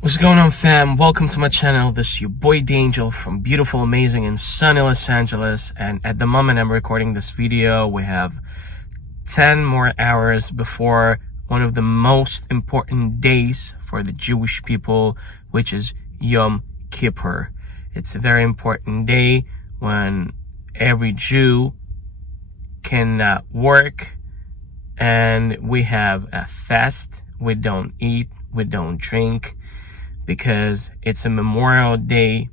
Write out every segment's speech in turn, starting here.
What's going on, fam? Welcome to my channel. This is your boy Dangel from beautiful, amazing, and sunny Los Angeles. And at the moment I'm recording this video, we have 10 more hours before one of the most important days for the Jewish people, which is Yom Kippur. It's a very important day when every Jew cannot work and we have a fast. We don't eat, we don't drink, because it's a Memorial Day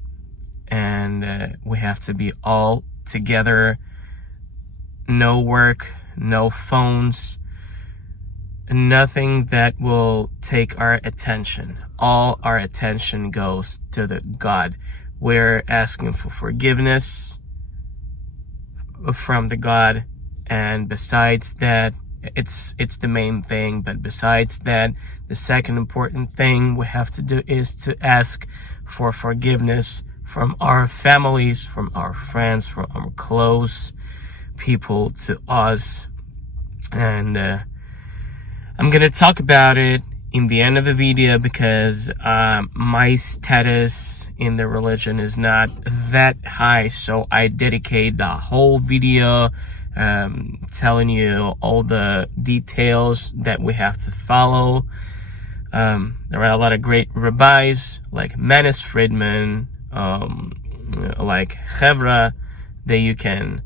and we have to be all together. No work, no phones, nothing that will take our attention. All our attention goes to the God. We're asking for forgiveness from the God, and besides that, it's the main thing. But besides that, the second important thing we have to do is to ask for forgiveness from our families, from our friends, from our close people to us. And I'm gonna talk about it in the end of the video, because my status in the religion is not that high, so I dedicate the whole video telling you all the details that we have to follow. There are a lot of great rabbis like Manis Friedman, like Chevra, that you can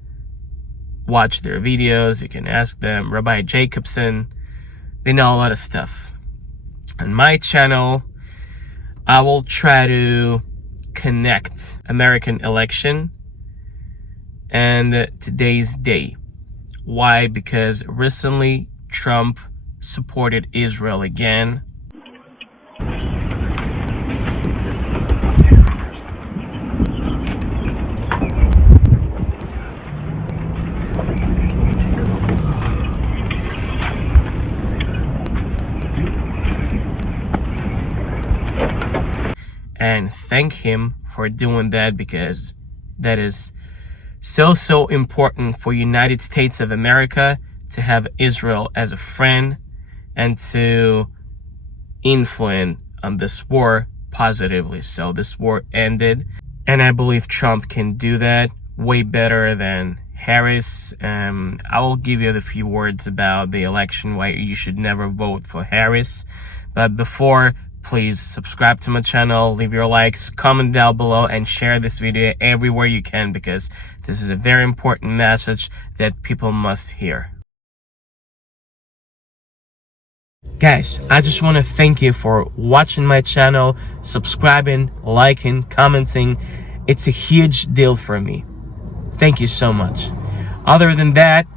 watch their videos, you can ask them. Rabbi Jacobson, they know a lot of stuff. On my channel, I will try to connect American election and today's day. Why? Because recently Trump supported Israel again. And thank him for doing that, because that is so important for United States of America to have Israel as a friend and to influence on this war positively. So this war ended, and I believe Trump can do that way better than Harris. I will give you a few words about the election, why you should never vote for Harris. But before, please subscribe to my channel, leave your likes, comment down below, and share this video everywhere you can, because this is a very important message that people must hear. Guys, I just want to thank you for watching my channel, subscribing, liking, commenting. It's a huge deal for me. Thank you so much. Other than that,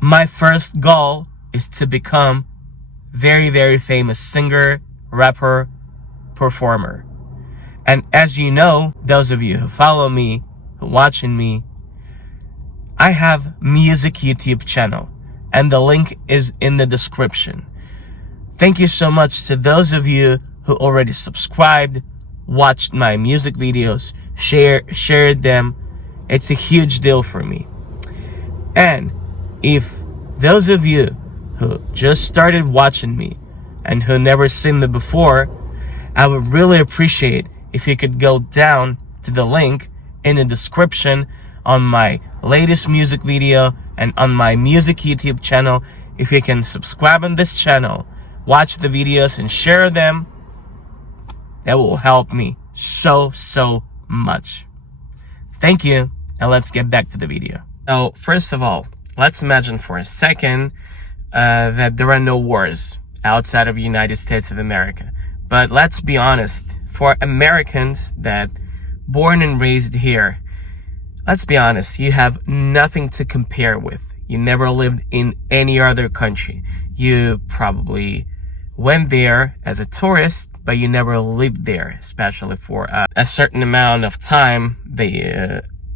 my first goal is to become very famous singer, rapper, performer. And as you know, those of you who follow me, who watching me, I have music YouTube channel, and the link is in the description. Thank you so much to those of you who already subscribed, watched my music videos, shared them. It's a huge deal for me. And if those of you who just started watching me and who never seen me before, I would really appreciate if you could go down to the link in the description on my latest music video and on my music YouTube channel. If you can subscribe on this channel, watch the videos and share them, that will help me so much. Thank you, and let's get back to the video. So first of all, let's imagine for a second that there are no wars outside of the United States of America. But let's be honest, for Americans that born and raised here, let's be honest, you have nothing to compare with. You never lived in any other country. You probably went there as a tourist, but you never lived there, especially for a certain amount of time,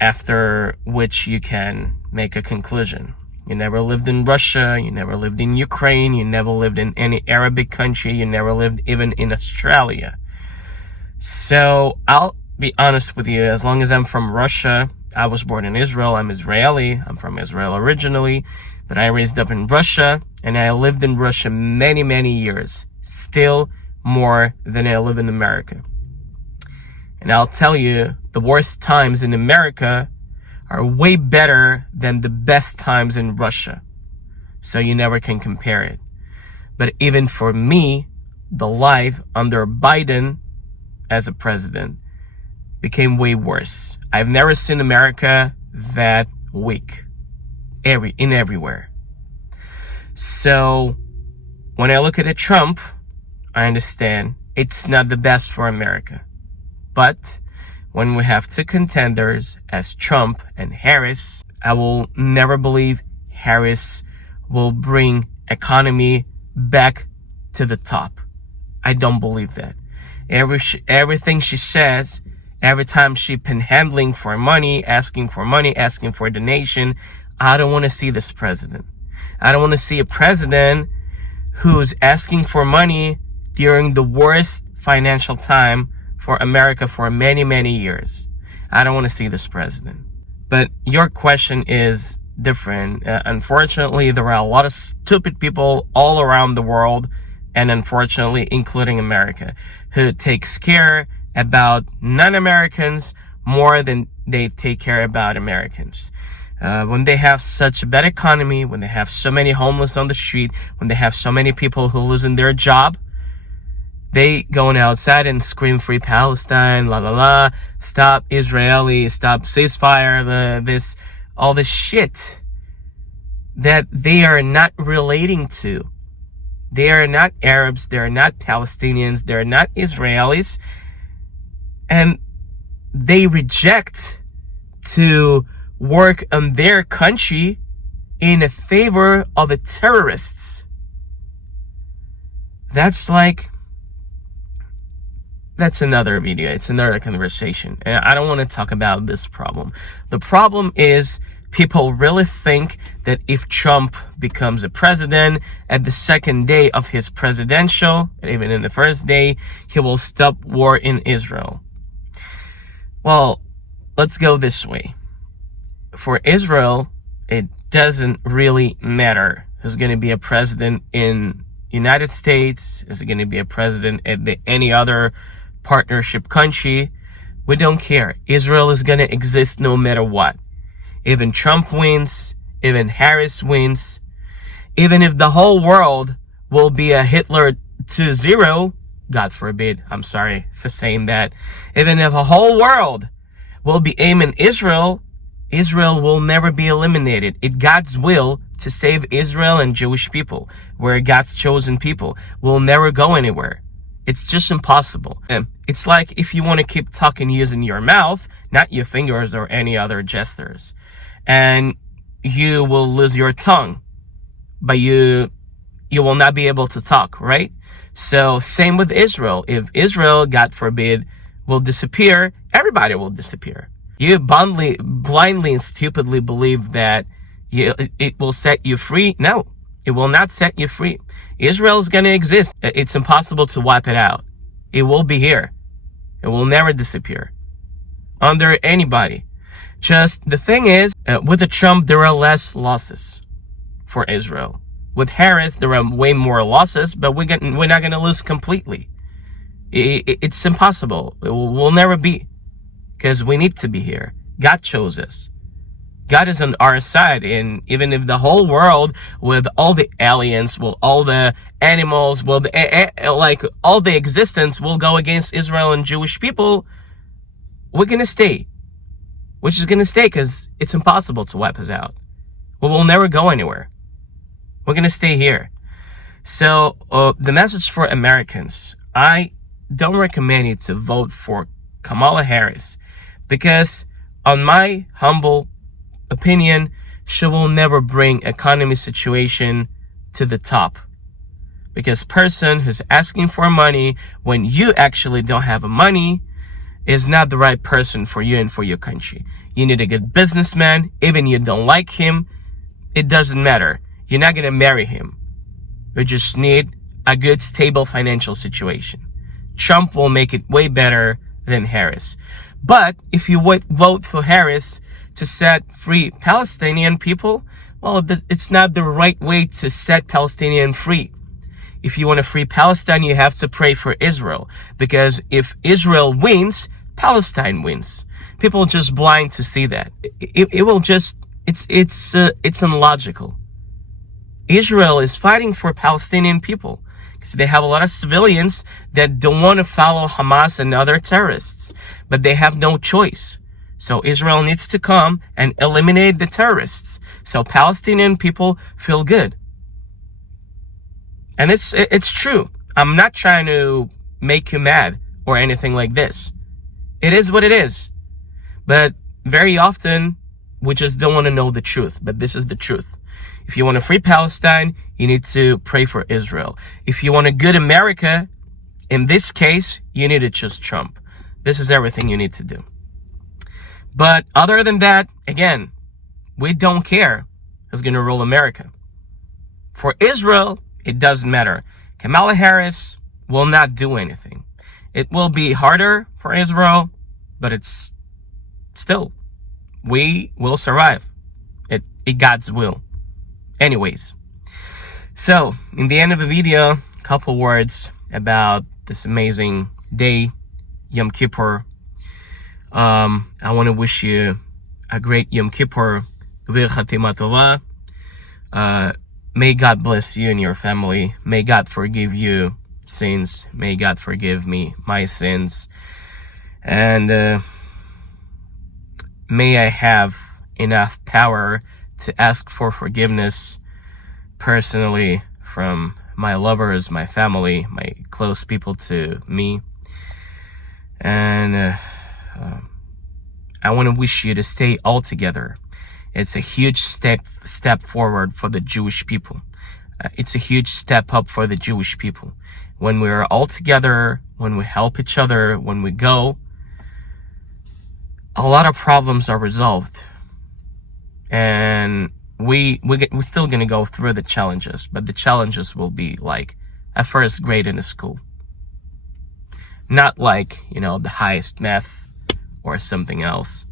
after which you can make a conclusion. You never lived in Russia, you never lived in Ukraine, you never lived in any Arabic country, you never lived even in Australia. So I'll be honest with you, as long as I'm from Russia, I was born in Israel, I'm Israeli, I'm from Israel originally, but I raised up in Russia, and I lived in Russia many years. Still, more than I live in America. And I'll tell you, the worst times in America are way better than the best times in Russia. So you never can compare it. But even for me, the life under Biden as a president became way worse. I've never seen America that weak. Everywhere. So when I look at Trump, I understand it's not the best for America. But when we have two contenders as Trump and Harris, I will never believe Harris will bring economy back to the top. I don't believe that. Everything she says, every time she panhandling for money, asking for donation, I don't want to see this president. I don't want to see a president who's asking for money during the worst financial time for America for many, many years. I don't want to see this president. But your question is different. Unfortunately, there are a lot of stupid people all around the world, and unfortunately, including America, who takes care about non-Americans more than they take care about Americans. When they have such a bad economy, when they have so many homeless on the street, when they have so many people who losing their job, they going outside and scream free Palestine, la la la, stop Israeli, stop ceasefire, all this shit that they are not relating to. They are not Arabs, they are not Palestinians, they are not Israelis, and they reject to work on their country in favor of the terrorists. That's another video. It's another conversation. And I don't want to talk about this problem. The problem is people really think that if Trump becomes a president at the second day of his presidential, and even in the first day, he will stop war in Israel. Well, let's go this way. For Israel, it doesn't really matter who's going to be a president in United States, is going to be a president at any other partnership country. We don't care. Israel is going to exist no matter what. Even Trump wins, even Harris wins, even if the whole world will be a Hitler 2.0, God forbid, I'm sorry for saying that, even if the whole world will be aiming Israel, Israel will never be eliminated. It's God's will to save Israel and Jewish people. We're God's chosen people. We'll never go anywhere. It's just impossible. It's like if you want to keep talking using your mouth, not your fingers or any other gestures, and you will lose your tongue, but you will not be able to talk, right? So same with Israel. If Israel, God forbid, will disappear, everybody will disappear. You blindly and stupidly believe that it will set you free. No, it will not set you free. Israel is going to exist. It's impossible to wipe it out. It will be here. It will never disappear under anybody. Just the thing is, with the Trump, there are less losses for Israel. With Harris, there are way more losses, but we're not going to lose completely. It's impossible. It will never be, because we need to be here. God chose us. God is on our side, and even if the whole world, with all the aliens, with all the animals, with all the existence will go against Israel and Jewish people, we're gonna stay. We're just gonna stay because it's impossible to wipe us out. We will never go anywhere. We're gonna stay here. So the message for Americans: I don't recommend you to vote for Kamala Harris, because on my humble opinion, she will never bring economy situation to the top. Because person who's asking for money when you actually don't have money is not the right person for you and for your country. You need a good businessman. Even you don't like him, it doesn't matter. You're not gonna marry him. You just need a good, stable financial situation. Trump will make it way better than Harris. But if you vote for Harris to set free Palestinian people, well, it's not the right way to set Palestinian free. If you want to free Palestine, you have to pray for Israel. Because if Israel wins, Palestine wins. People are just blind to see that. It will just, it's illogical. Israel is fighting for Palestinian people because they have a lot of civilians that don't want to follow Hamas and other terrorists, but they have no choice. So Israel needs to come and eliminate the terrorists so Palestinian people feel good. And it's true. I'm not trying to make you mad or anything like this. It is what it is. But very often, we just don't want to know the truth. But this is the truth. If you want to free Palestine, you need to pray for Israel. If you want a good America, in this case, you need to choose Trump. This is everything you need to do. But other than that, again, we don't care who's going to rule America. For Israel, it doesn't matter. Kamala Harris will not do anything. It will be harder for Israel, but it's still, we will survive. It God's will. Anyways, so in the end of the video, a couple words about this amazing day, Yom Kippur. I want to wish you a great Yom Kippur. May God bless you and your family. May God forgive you sins. May God forgive me my sins. And may I have enough power to ask for forgiveness personally from my lovers, my family, my close people to me. And I want to wish you to stay all together. It's a huge step forward for the Jewish people. It's a huge step up for the Jewish people. When we're all together, when we help each other, when we go, a lot of problems are resolved. And we're still going to go through the challenges, but the challenges will be like a first grade in a school. Not like, the highest math or something else.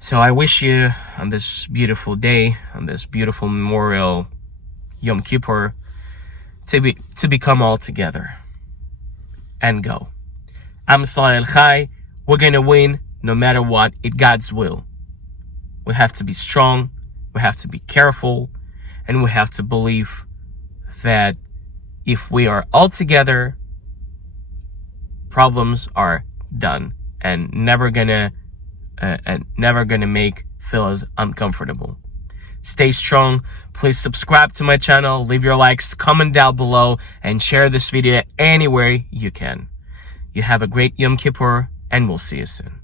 So I wish you on this beautiful day, on this beautiful memorial Yom Kippur, to become all together and go. Am Yisrael Chai. We're going to win no matter what. It's God's will. We have to be strong. We have to be careful. And we have to believe that if we are all together, problems are done and never gonna feel as uncomfortable. Stay strong. Please subscribe to my channel, leave your likes, comment down below, and share this video anywhere you can. You have a great Yom Kippur, and we'll see you soon.